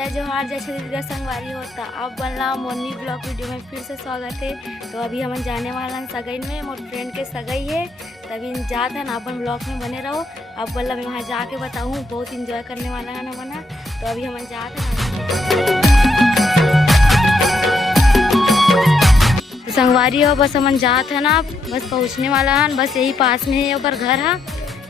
जय जोहार जय छत्तीसगढ़ संगवारी होता। अब बनला मोनी ब्लॉग वीडियो में फिर से स्वागत है। तो अभी हम जाने वाला हैं सगाई में, मोर फ्रेंड के सगाई है, तभी जात है ना। अपन ब्लॉग में बने रहो। अब बल्ला मैं वहाँ जाके बताऊँ, बहुत इंजॉय करने वाला है ना बना। तो अभी हम जात है तो संगवारी हो, बस हम जात है ना, बस पहुँचने वाला है, बस यही पास में है ओकर घर है।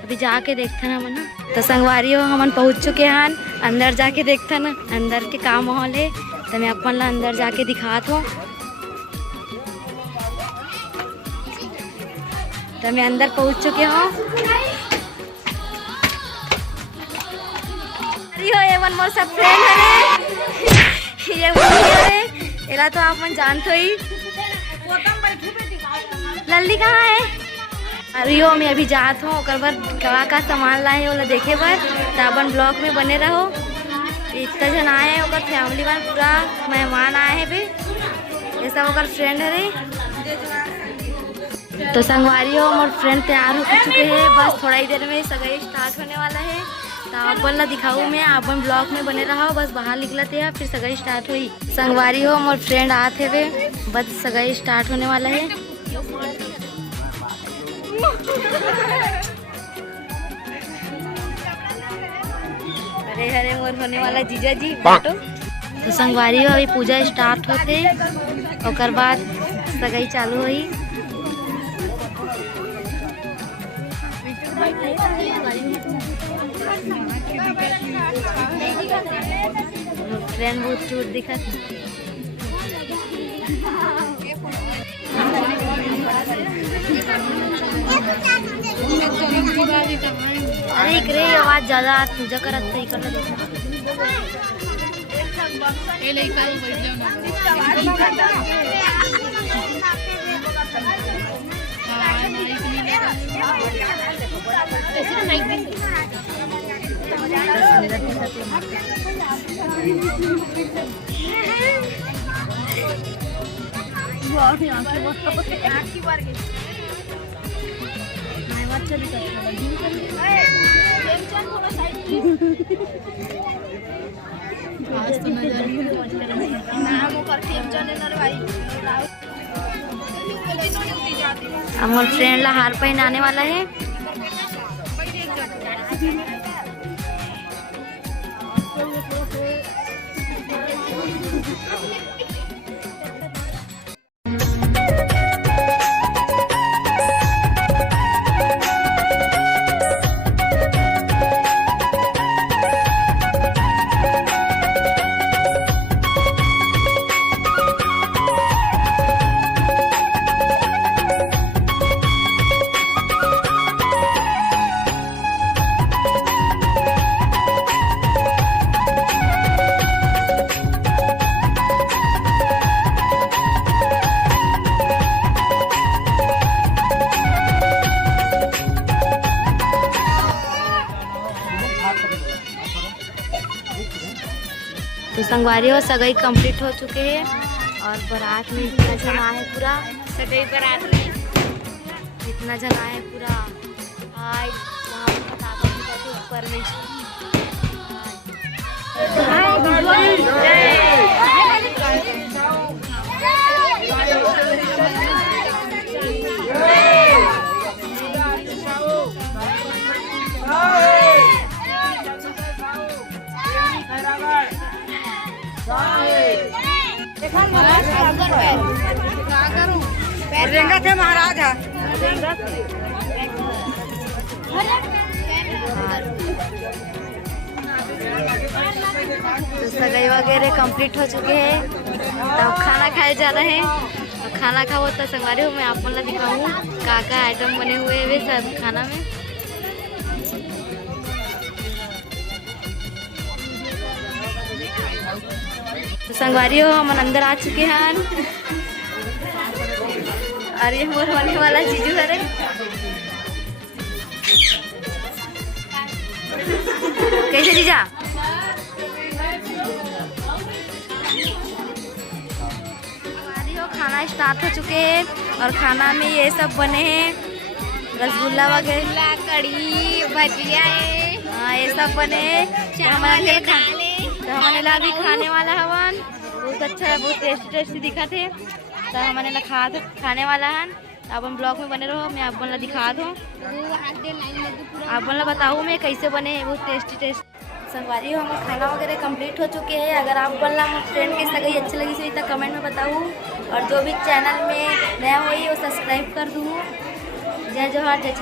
अभी जाके देखते ना मना। तो संगवारी हो हम पहुँच चुके हैं, अंदर जाके देखते ना अंदर के का माहौल है। तो मैं अपन ला अंदर जाके दिखात हूँ। तो मैं अंदर पहुँच चुके हूँ। ये वन मोर सब फ्रेंड है ये है एला तो आप मन जानते ही। लल्ली कहाँ है? अरे मैं अभी जात हूँ का सामान लाए वो देखे बर। तो अपन ब्लॉग में बने रहो। इतना जन आए हैं ओकर फैमिली वाले, पूरा मेहमान आए हैं भी, ये सब ओकर फ्रेंड है। तो संगवारी हो मोर फ्रेंड तैयार हो चुके हैं, बस थोड़ा ही देर में सगाई स्टार्ट होने वाला है। तो अपन ला दिखाऊँ मैं, अपन ब्लॉग में बने रहो। बस बाहर निकलते हैं फिर सगाई स्टार्ट हुई। संगवारी हो मोर फ्रेंड आते हुए, बस सगाई स्टार्ट होने वाला है। अरे हरे मोर होने वाला जीजा जी फोटो। तो संगवारी हो अभी पूजा स्टार्ट होते, और बाद सगाई चालू हुई। ट्रेन बहुत चूर दिखत। अरे इकरे आवाज ज्यादा पूजा करत सही कर हमारे फ्रेंड ला हार पहनाने वाला है। तो संगवारी हो सगाई कंप्लीट हो चुके हैं, और बारात में इतना जना है पूरा। सगाई बारात में इतना जना है पूरा। आज ऊपर में थे महाराज तो सगाई वगैरह कंप्लीट हो चुके हैं। तब खाना खाए जा रहे हैं। तो खाना खाओ तो संगवारी हो मैं आप ला दिखाऊँ का आइटम बने हुए हैं वे सब खाना में। तो संगवारी हो हम अंदर आ चुके हैं, और ये मोर होने वाला जीजू है। कैसे जीजा? हमारी हो खाना स्टार्ट हो चुके हैं, और खाना में ये सब बने हैं, रसगुल्ला वगैरह, कड़ी, भजिया है, हाँ ये सब बने हैं। तो हमारे ला भी खाने वाला हवन, बहुत अच्छा है, बहुत टेस्टी दिखा थे। तो हमारे ला खाने वाला है। आप ब्लॉग में बने रहो, मैं आप ला दिखा दूँ, आप ला बताऊँ मैं कैसे बने, बहुत टेस्टी। संगवारी हम खाना वगैरह कंप्लीट हो चुके हैं। अगर आप बोलना फ्रेंड के सगाई अच्छी लगी सही तो कमेंट में बताऊँ, और जो भी चैनल में नया हुई वो सब्सक्राइब कर दूँ। जय जोहार, जय